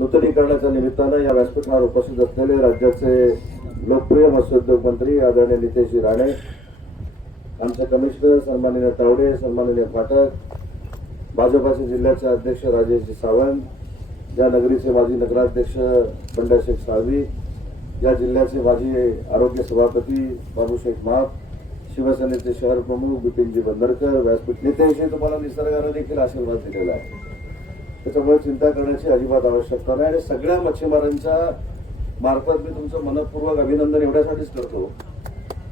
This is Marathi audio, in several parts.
नूतनीकरणाच्या निमित्तानं या व्यासपीठावर उपस्थित असलेले राज्याचे लोकप्रिय मत्स्योद्योग मंत्री आदरणीय नितेशजी राणे आमचे कमिशनर सन्माननीय तावडे सन्माननीय फाटक भाजपाचे जिल्ह्याचे अध्यक्ष राजेशजी सावंत या नगरीचे माजी नगराध्यक्ष पंड्याशेख साळवी या जिल्ह्याचे माजी आरोग्य सभापती बाबूशेख माप शिवसेनेचे शहर प्रमुख बिपिनजी बंदरकर व्यासपीठ नेते तुम्हाला निसर्गाने देखील आशीर्वाद दिलेला आहे. त्याच्यामुळे चिंता करण्याची अजिबात आवश्यकता नाही. आणि सगळ्या मच्छीमारांच्या मार्फत मी तुमचं मनपूर्वक अभिनंदन एवढ्यासाठीच करतो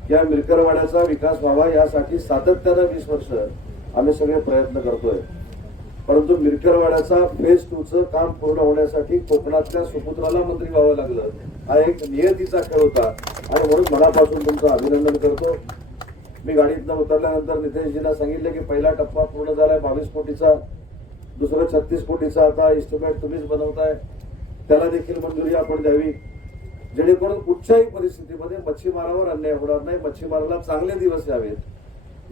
की या मिरकरवाड्याचा विकास व्हावा यासाठी सातत्यानं वीस वर्ष आम्ही सगळे प्रयत्न करतोय. परंतु मिरकरवाड्याचा फेज टूचं काम पूर्ण होण्यासाठी कोकणातल्या सुपुत्राला मंत्री व्हावं लागलं. हा एक नियतीचा खेळ होता. आणि म्हणून मनापासून तुमचं अभिनंदन करतो. मी गाडीतनं उतरल्यानंतर नितेशजींना सांगितलं की पहिला टप्पा पूर्ण झालाय बावीस कोटीचा. दुसरं छत्तीस कोटीचा आता इस्टिमेट तुम्हीच बनवताय. त्याला देखील मंजुरी आपण द्यावी. जेणेकरून कुठच्याही परिस्थितीमध्ये मच्छीमारावर अन्याय होणार नाही. मच्छीमाराला चांगले दिवस यावेत.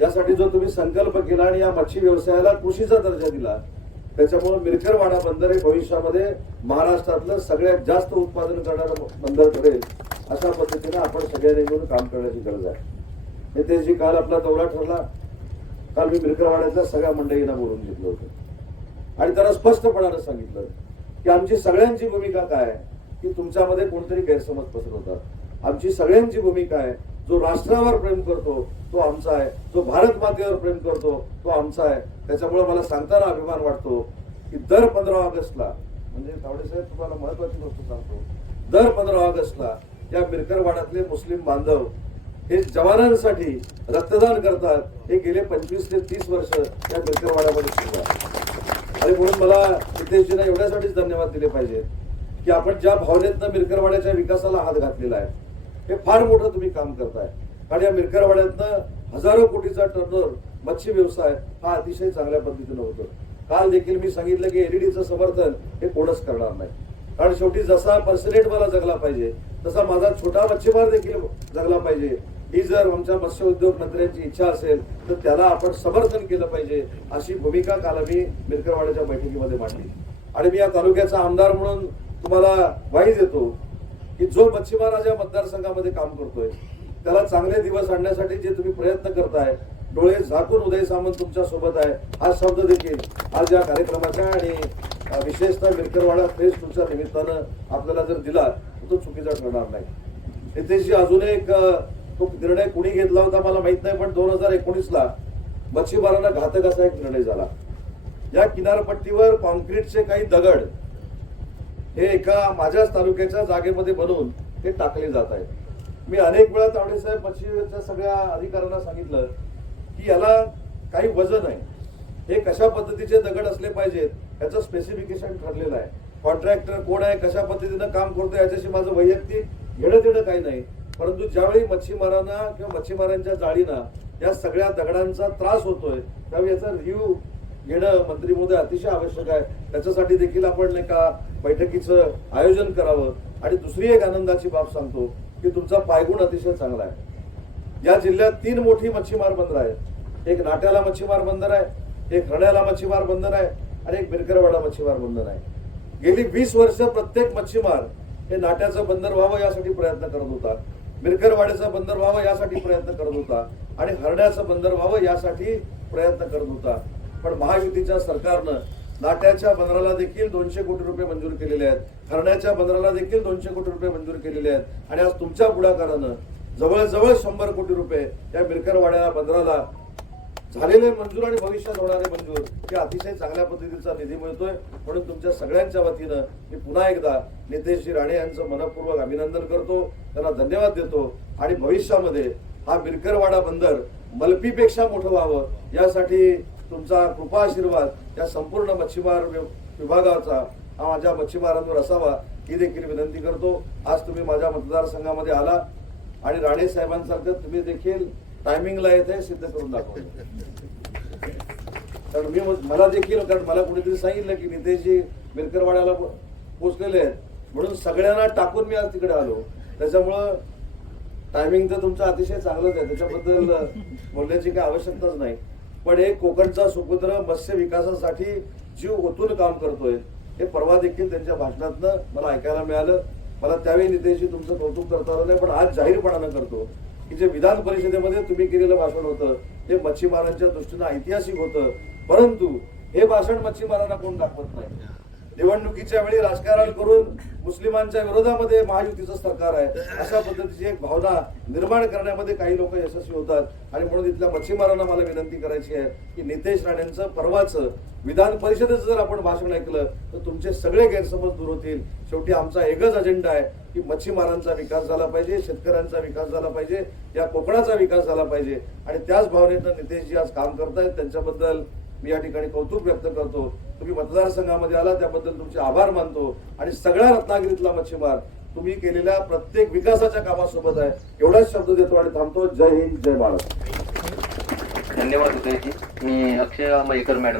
यासाठी जो तुम्ही संकल्प केला आणि या मच्छी व्यवसायाला कृषीचा दर्जा दिला त्याच्यामुळे मिरकरवाडा बंदर हे भविष्यामध्ये महाराष्ट्रातलं सगळ्यात जास्त उत्पादन करणारं बंदर ठरेल अशा पद्धतीने आपण सगळ्यांनी मिळून काम करण्याची गरज आहे. नितेशजी काल आपला दौरा ठरला. काल मी मिरकरवाड्यातल्या सगळ्या मंडळींना बोलून घेतलं होतं. आणि त्यांना स्पष्टपणानं सांगितलं की आमची सगळ्यांची भूमिका काय आहे की तुमच्यामध्ये कोणतरी गैरसमज पसरवतात आमची सगळ्यांची भूमिका आहे जो राष्ट्रावर प्रेम करतो तो आमचा आहे. जो भारत मातेवर प्रेम करतो तो आमचा आहे. त्याच्यामुळे मला सांगताना अभिमान वाटतो की दर पंधरा ऑगस्टला म्हणजे तावडे साहेब तुम्हाला महत्वाची गोष्ट सांगतो. दर पंधरा ऑगस्टला या मिरकरवाड्यातले मुस्लिम बांधव हे जवानांसाठी रक्तदान करतात. हे गेले पंचवीस ते तीस वर्ष या मिरकरवाड्यामध्ये सुरू आहे. आणि म्हणून मला नितेशजींना एवढ्यासाठीच धन्यवाद दिले पाहिजे की आपण ज्या भावनेतनं मिरकरवाड्याच्या विकासाला हात घातलेला आहे हे फार मोठं तुम्ही काम करताय. कारण या मिरकरवाड्यातनं हजारो कोटीचा टर्नर मच्छी व्यवसाय हा अतिशय चांगल्या पद्धतीनं होतो. काल देखील मी सांगितलं की एलईडीचं समर्थन हे कोणच करणार नाही. कारण शेवटी जसा पर्सनेट मला जगला पाहिजे तसा माझा छोटा मच्छीमार देखील जगला पाहिजे. ही जर आमच्या मत्स्य उद्योग मंत्र्यांची इच्छा असेल तर त्याला आपण समर्थन केलं पाहिजे अशी भूमिका काल मी मिरकरवाड्याच्या बैठकीमध्ये मांडली. आणि मी या तालुक्याचा आमदार म्हणून तुम्हाला वाई देतो की जो मच्छीमाराच्या मतदारसंघामध्ये काम करतोय त्याला चांगले दिवस आणण्यासाठी जे तुम्ही प्रयत्न करताय डोळे झाकून उदय सामंत तुमच्यासोबत आहे हा शब्द देखील आज या कार्यक्रमाच्या आणि विशेषतः मिरकरवाडा फेस तुमच्या निमित्तानं आपल्याला जर दिला तर तो चुकीचा ठरणार नाही. नितेशजी अजून एक तो निर्णय कुणी घेतला होता मला माहीत नाही पण दोन हजार एकोणीस ला मच्छीमारांना घातक असा एक निर्णय झाला. या किनारपट्टीवर कॉन्क्रीटचे काही दगड हे एका माझ्याच तालुक्याच्या जागेमध्ये बनवून ते टाकले जात आहेत. मी अनेक वेळा तावडे साहेब मच्छीच्या सगळ्या अधिकाऱ्यांना सांगितलं की याला काही वजन आहे. हे कशा पद्धतीचे दगड असले पाहिजेत याचं स्पेसिफिकेशन ठरलेलं आहे. कॉन्ट्रॅक्टर कोण आहे कशा पद्धतीनं काम करतो याच्याशी माझं वैयक्तिक घेणं देणं काही नाही. परंतु ज्यावेळी मच्छीमारांना किंवा मच्छीमारांच्या जाळीना या सगळ्या दगडांचा त्रास होतोय त्यावेळी याचा रिव्ह्यू घेणं मंत्री महोदय अतिशय आवश्यक आहे. त्याच्यासाठी देखील आपण नाही का बैठकीचं आयोजन करावं. आणि दुसरी एक आनंदाची बाब सांगतो की तुमचा पायगुण अतिशय चांगला आहे. या जिल्ह्यात तीन मोठी मच्छीमार बंदर आहेत. एक नाट्याला मच्छीमार बंदर आहे एक रण्याला मच्छीमार बंदर आहे आणि एक बिरकरवाडा मच्छीमार बंदर आहे. गेली वीस वर्ष प्रत्येक मच्छीमार हे नाट्याचं बंदर व्हावं यासाठी प्रयत्न करत होता. मिरकरवाड्याचं बंदर व्हावं यासाठी प्रयत्न करत होता आणि हरण्याचं बंदर व्हावं यासाठी प्रयत्न करत होता. पण महायुतीच्या सरकारनं नाट्याच्या बंदराला देखील दोनशे कोटी रुपये मंजूर केलेले आहेत. हरण्याच्या बंदराला देखील दोनशे कोटी रुपये मंजूर केलेले आहेत. आणि आज तुमच्या पुढाकारानं जवळजवळ शंभर कोटी रुपये या मिरकरवाड्याला बंदराला झालेले मंजूर आणि भविष्यात होणारे मंजूर हे अतिशय चांगल्या पद्धतीचा निधी मिळतोय. म्हणून तुमच्या सगळ्यांच्या वतीनं मी पुन्हा एकदा नितेशजी राणे यांचं मनपूर्वक अभिनंदन करतो. त्यांना धन्यवाद देतो. आणि भविष्यामध्ये हा मिरकरवाडा बंदर मलपीपेक्षा मोठं व्हावं यासाठी तुमचा कृपा आशीर्वाद या संपूर्ण मच्छीमार वि- विभागाचा हा माझ्या मच्छीमारांवर असावा ही देखील विनंती करतो. आज तुम्ही माझ्या मतदारसंघामध्ये आला आणि राणे साहेबांसारखं तुम्ही देखील टायमिंगला येते सिद्ध करून दाखवलं. कारण मी मला देखील कारण मला कुणीतरी सांगितलं की नितेशजी मिरकरवाड्याला पोचलेले आहेत. म्हणून सगळ्यांना टाकून मी आज तिकडे आलो. त्याच्यामुळं टायमिंग तर तुमचं अतिशय चांगलंच आहे. त्याच्याबद्दल बोलण्याची काही आवश्यकताच नाही. पण एक कोकणचा सुपुत्र मत्स्य विकासासाठी जीव ओतून काम करतोय हे परवा देखील त्यांच्या भाषणातनं मला ऐकायला मिळालं. मला त्यावेळी नितेशजी तुमचं कौतुक करता आलं नाही पण आज जाहीरपणानं करतो. की जे विधान परिषदेमध्ये तुम्ही केलेलं भाषण होतं ते मच्छीमारांच्या दृष्टीनं ऐतिहासिक होतं. परंतु हे भाषण मच्छीमारांना कोण दाखवत नाही? निवडणुकीच्या वेळी राजकारण करून मुस्लिमांच्या विरोधामध्ये महायुतीचं सरकार आहे. अशा पद्धतीची एक भावना निर्माण करण्यामध्ये काही लोक यशस्वी होतात. आणि म्हणून इथल्या मच्छीमारांना मला विनंती करायची आहे की नितेश राणेंचं परवाचं विधान परिषदेचं जर आपण भाषण ऐकलं तर तुमचे सगळे गैरसमज दूर होतील. शेवटी आमचा एकच अजेंडा आहे की मच्छीमारांचा विकास झाला पाहिजे शेतकऱ्यांचा विकास झाला पाहिजे या कोकणाचा विकास झाला पाहिजे. आणि त्याच भावनेतनं नितेशजी आज काम करतायत. त्यांच्याबद्दल मी या ठिकाणी कौतुक व्यक्त करतो. तुम्ही मतदारसंघामध्ये आला त्याबद्दल तुमचे आभार मानतो. आणि सगळ्या रत्नागिरीतला मच्छीमार तुम्ही केलेल्या प्रत्येक विकासाच्या कामासोबत आहे. एवढाच शब्द देतो आणि थांबतो. जय हिंद जय भारत. धन्यवाद उदयजी. मी अक्षय मयेकर मॅडम